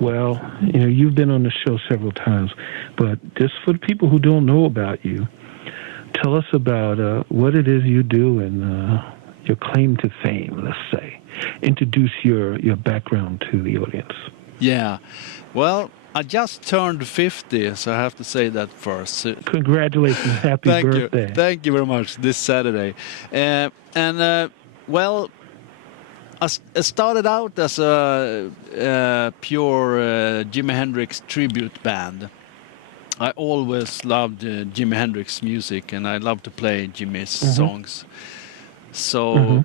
Well, you've been on the show several times, but just for the people who don't know about you, tell us about what it is you do and your claim to fame, let's say. Introduce your background to the audience. Yeah. Well, I just turned 50, so I have to say that first. Congratulations. Happy birthday. Thank you very much. This Saturday. Well, I started out as a pure Jimi Hendrix tribute band. I always loved Jimi Hendrix music, and I love to play Jimmy's songs. So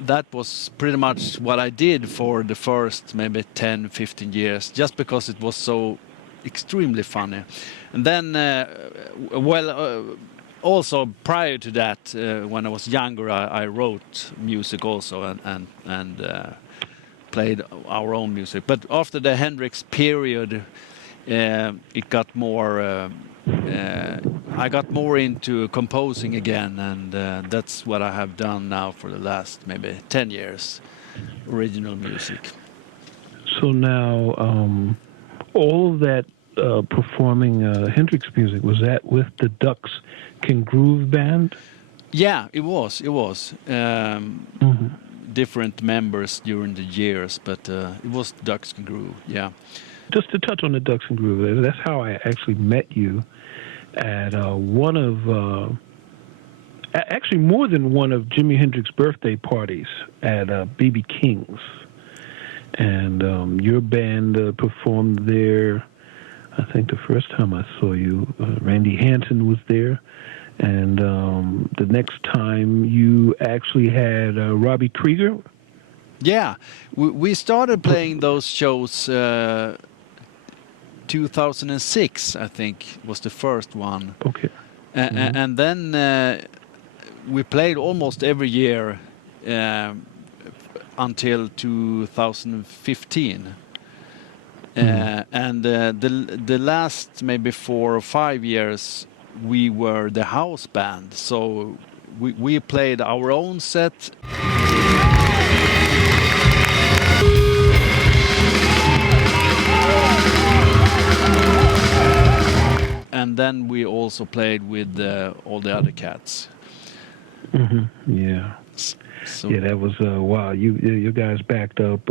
that was pretty much what I did for the first maybe 10, 15 years, just because it was so extremely funny. And then, also prior to that, when I was younger, I wrote music also and played our own music. But after the Hendrix period, it got more. I got more into composing again, and that's what I have done now for the last maybe 10 years, original music. So now, all of that performing Hendrix music, was that with the Ducks Can Groove band? Yeah, it was. Different members during the years, but it was Ducks Can Groove, yeah. Just to touch on the Ducks and Groove, that's how I actually met you at one of, actually more than one of Jimi Hendrix's birthday parties at BB-Kings. And your band performed there. I think the first time I saw you, Randy Hansen was there. And the next time you actually had Robbie Krieger. Yeah, we started playing those shows 2006, I think, was the first one. Okay. And then we played almost every year until 2015. And the last maybe 4 or 5 years, we were the house band. So we played our own set. And then we also played with all the other cats. Yeah. So, yeah, that was wow. You guys backed up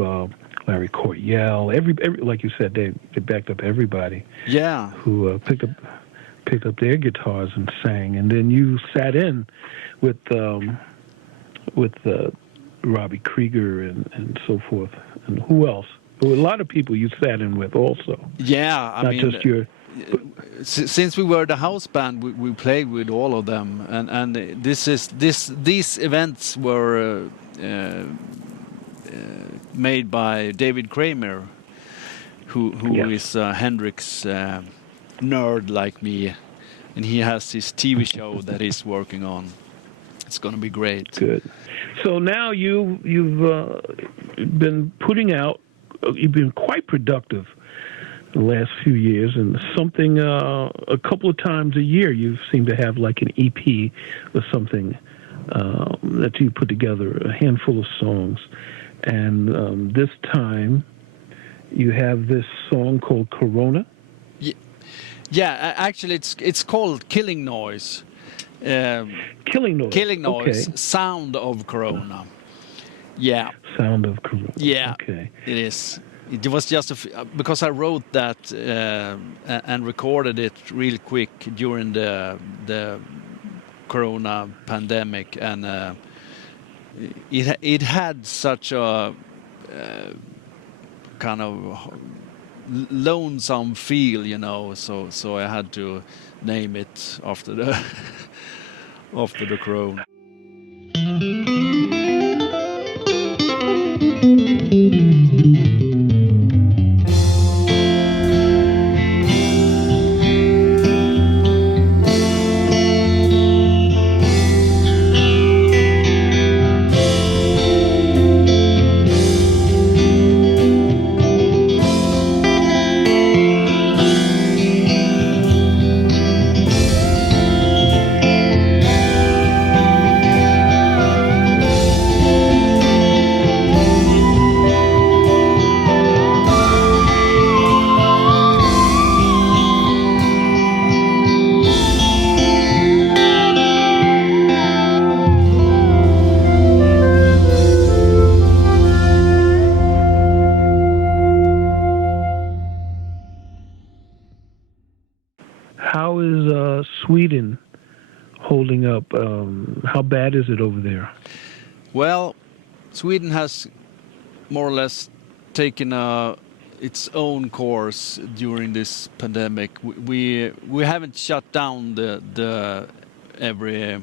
Larry Coryell. Every like you said, they backed up everybody. Yeah. Who picked up their guitars and sang, and then you sat in with Robbie Krieger and so forth, and who else? There were a lot of people you sat in with also. Yeah, I mean, just your. Since we were the house band, we played with all of them, and these events were made by David Kramer, who is a Hendrix nerd like me, and he has his TV show that he's working on. It's going to be great. Good. So now you've been putting out. You've been quite productive the last few years, and something a couple of times a year you seem to have like an EP or something that you put together, a handful of songs. And this time you have this song called Corona. Yeah, actually it's called Killing Noise. Killing Noise. Killing Noise. Okay. Sound of Corona. Yeah. Sound of Corona. Yeah. Okay. It is. It was just because I wrote that and recorded it real quick during the Corona pandemic, and it had such a kind of lonesome feel, you know. So I had to name it after the after the Corona. how is Sweden holding up? How bad is it over there? Well, Sweden has more or less taken its own course during this pandemic. We haven't shut down the every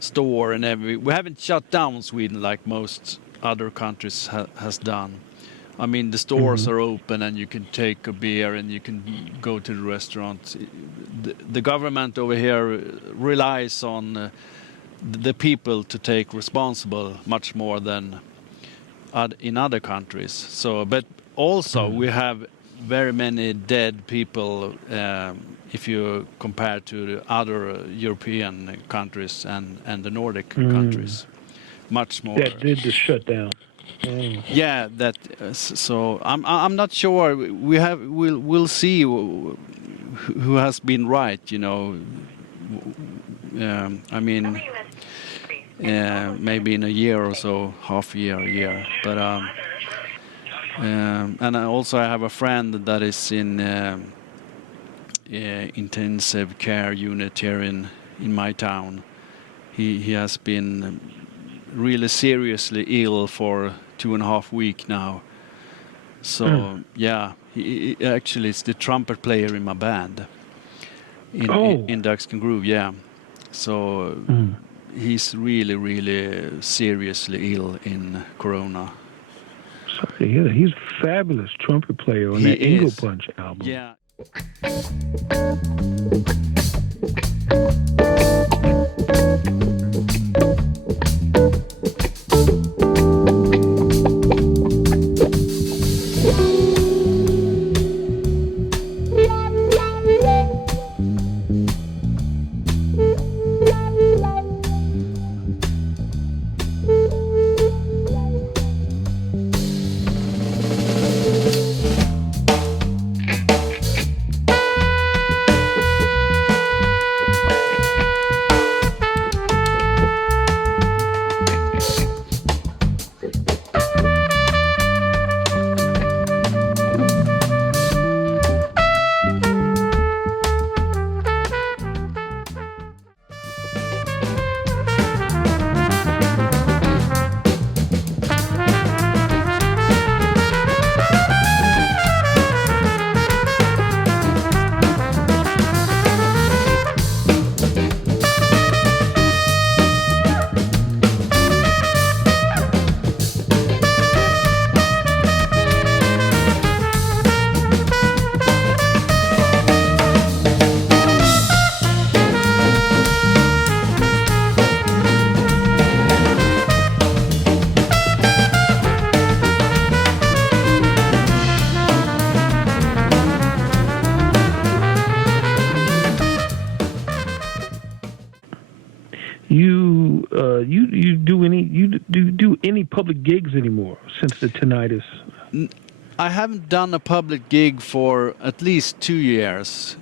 store and we haven't shut down Sweden like most other countries has done. I mean, the stores are open and you can take a beer and you can go to the restaurant. The government over here relies on the people to take responsible much more than in other countries. So, but also we have very many dead people if you compare to the other European countries and the Nordic countries. Much more. That did the shutdown. Yeah, that. So I'm not sure. We'll see who has been right. You know. I mean, maybe in a year or so, half a year. But and I have a friend that is in intensive care unit here in my town. He has been really seriously ill for 2.5 weeks now. So yeah, he actually is the trumpet player in my band in Ducks Can Groove. Yeah, so he's really seriously ill in Corona. Sorry, yeah, he's a fabulous trumpet player on that Ingo Punch album. Yeah. You do any public gigs anymore since the tinnitus? I haven't done a public gig for at least 2 years,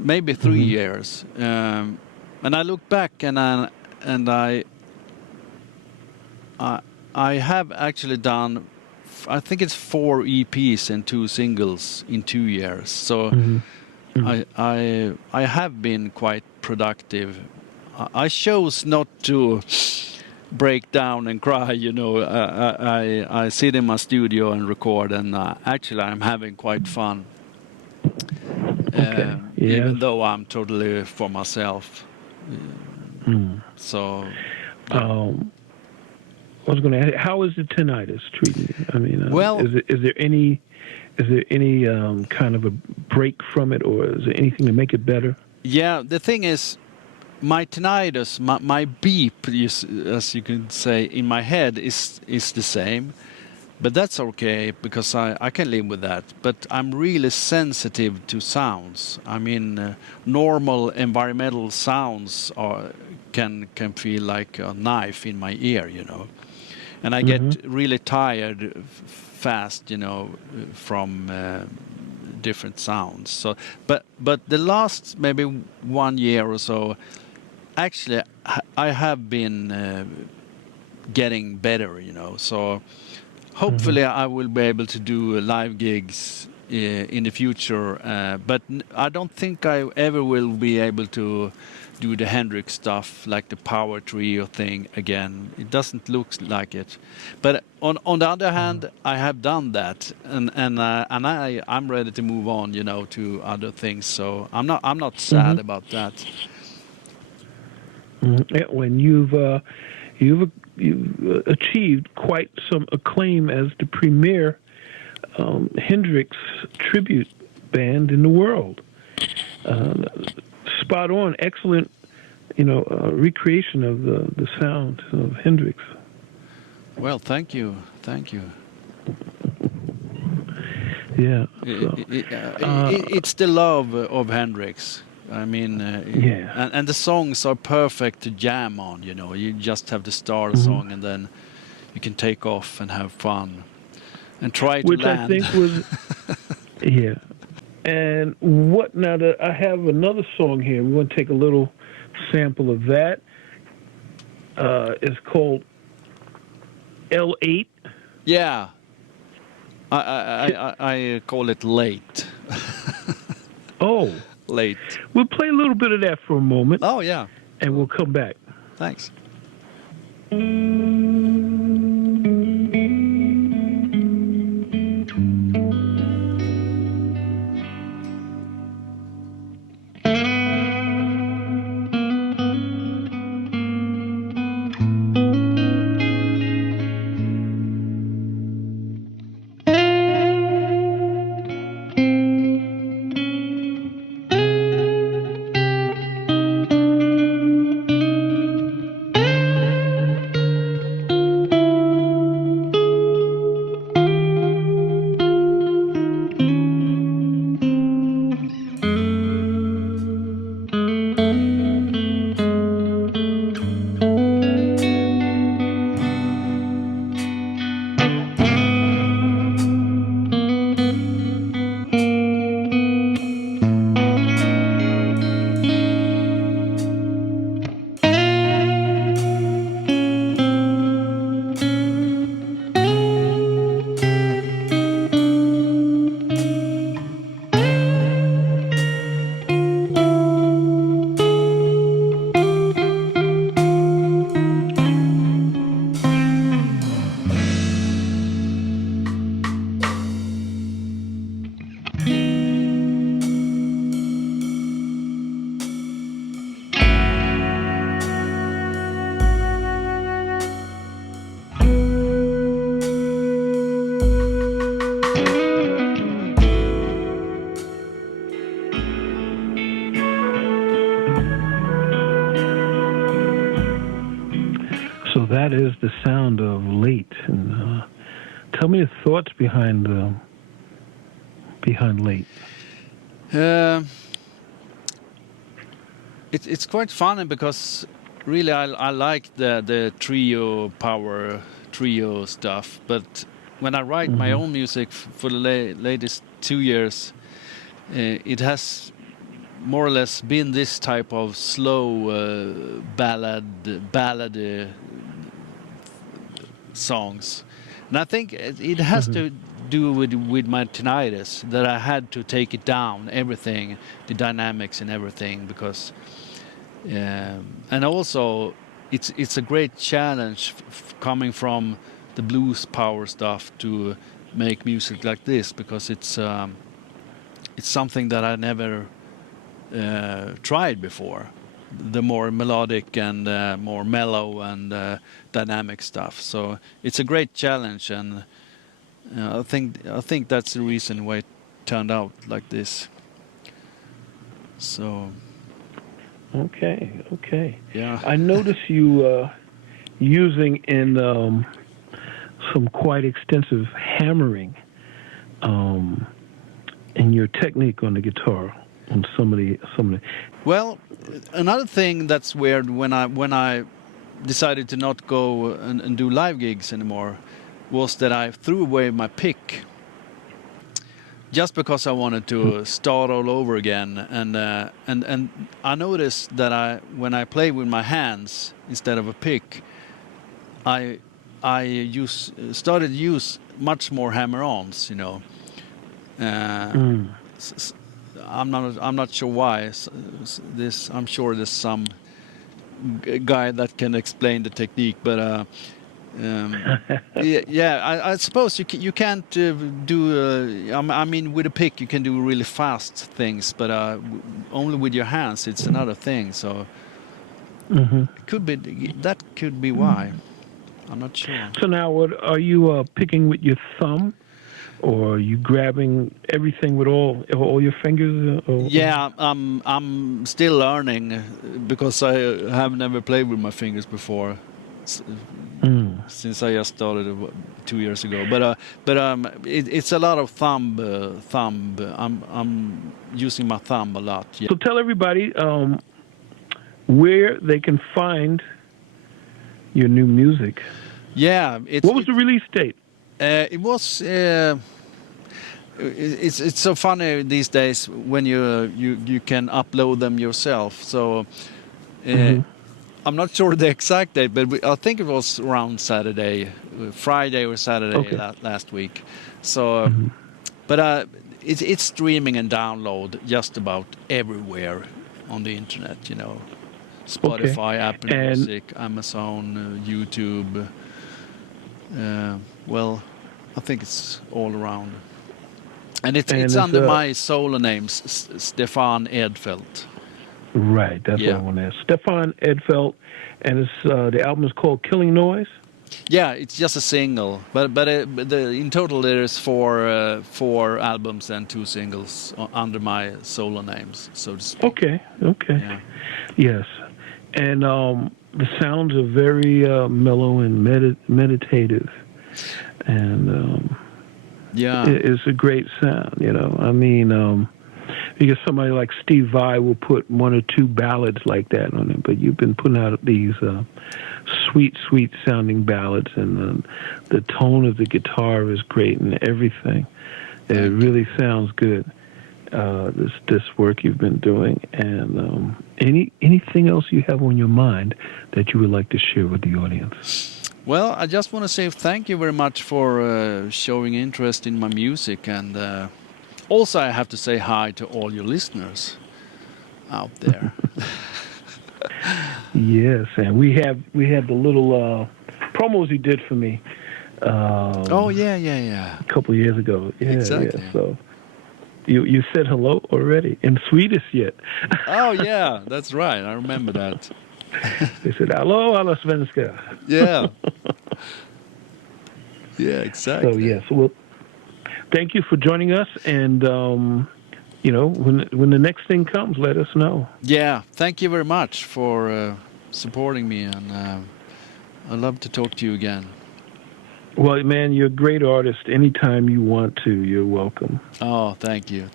maybe 3 years. And I look back and I have actually done, I think it's 4 EPs and 2 singles in 2 years. So I have been quite productive. I chose not to break down and cry, you know. I sit in my studio and record, and actually I'm having quite fun. Even though I'm totally for myself. So. I was going to ask, how is the tinnitus treating you? I mean, well, is there any kind of a break from it, or is there anything to make it better? Yeah, the thing is, my tinnitus, my beep, as you can say, in my head is the same, but that's okay because I can live with that. But I'm really sensitive to sounds. I mean, normal environmental sounds can feel like a knife in my ear, you know, and I get really tired fast, you know, from different sounds. So, but the last maybe 1 year or so. Actually, I have been getting better, you know, so hopefully I will be able to do live gigs in the future, but I don't think I ever will be able to do the Hendrix stuff, like the power trio thing again. It doesn't look like it. But on the other hand, I have done that, and I'm ready to move on, you know, to other things. So I'm not sad about that. When you've achieved quite some acclaim as the premier Hendrix tribute band in the world. Spot on, excellent, recreation of the sound of Hendrix. Well, thank you. Yeah. It's the love of Hendrix. I mean, and the songs are perfect to jam on. You know, you just have to start a song and then you can take off and have fun and try to Which land. I think was, yeah. And what now that I have another song here, we're going to take a little sample of that. It's called L8. Yeah. I call it late. Oh. Late. We'll play a little bit of that for a moment. Oh, yeah. And we'll come back. Thanks. That is the sound of late. And tell me the thoughts behind late. It's quite funny because really I like the power trio stuff, but when I write my own music for the latest 2 years, it has more or less been this type of slow ballad songs, and I think it has to do with my tinnitus, that I had to take it down, everything, the dynamics and everything, because and also it's a great challenge coming from the blues power stuff to make music like this, because it's something that I never tried before. The more melodic and more mellow and dynamic stuff. So it's a great challenge, and I think that's the reason why it turned out like this. So. Okay. Yeah. I notice you using in some quite extensive hammering in your technique on the guitar. And some of the. Well, another thing that's weird when I decided to not go and do live gigs anymore was that I threw away my pick, just because I wanted to start all over again. And I noticed that when I play with my hands instead of a pick, I started to use much more hammer-ons, you know. I'm not sure why. I'm sure there's some guy that can explain the technique, but I suppose you can't do. I mean, with a pick you can do really fast things, but only with your hands it's another thing. So it could be why. I'm not sure. So now, what are you picking with your thumb, or are you grabbing everything with all your fingers? Yeah, I'm still learning because I have never played with my fingers before. Since I just started 2 years ago, but it's a lot of thumb. I'm using my thumb a lot. Yeah. So tell everybody where they can find your new music. Yeah, what was the release date? It was. It's so funny these days when you can upload them yourself. So. I'm not sure the exact date, but I think it was around Friday or Saturday last week. So, but it's streaming and download just about everywhere on the internet. You know, Spotify, Apple Music, Amazon, YouTube. Well, I think it's all around, and it's under my solo name, Stefan Edfeldt. Right, that's what I want to ask. Stefan Edfeldt, and the album is called Killing Noise? Yeah, it's just a single, but in total there's four albums and 2 singles under my solo names, so to speak. Okay. Yeah. Yes, and the sounds are very mellow and meditative, and it's a great sound, you know. I mean... because somebody like Steve Vai will put 1 or 2 ballads like that on it, but you've been putting out these sweet sounding ballads, and the tone of the guitar is great and everything. It really sounds good. This work you've been doing, and anything else you have on your mind that you would like to share with the audience? Well, I just want to say thank you very much for showing interest in my music, and also I have to say hi to all your listeners out there. Yes, and we had the little promos you did for me. Yeah. A couple of years ago. Yeah, exactly. Yeah, so you said hello already in Swedish yet? Oh yeah, that's right. I remember that. They said hello, alla svenska. Yeah. Yeah, exactly. So yes, well, thank you for joining us, and you know, when the next thing comes, let us know. Yeah, thank you very much for supporting me, and I'd love to talk to you again. Well, man, you're a great artist. Anytime you want to, you're welcome. Oh, thank you.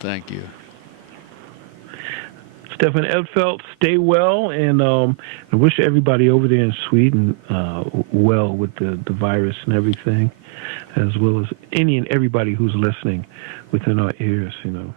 Stefan Edfeldt, stay well, and I wish everybody over there in Sweden well with the virus and everything, as well as any and everybody who's listening within our ears, you know.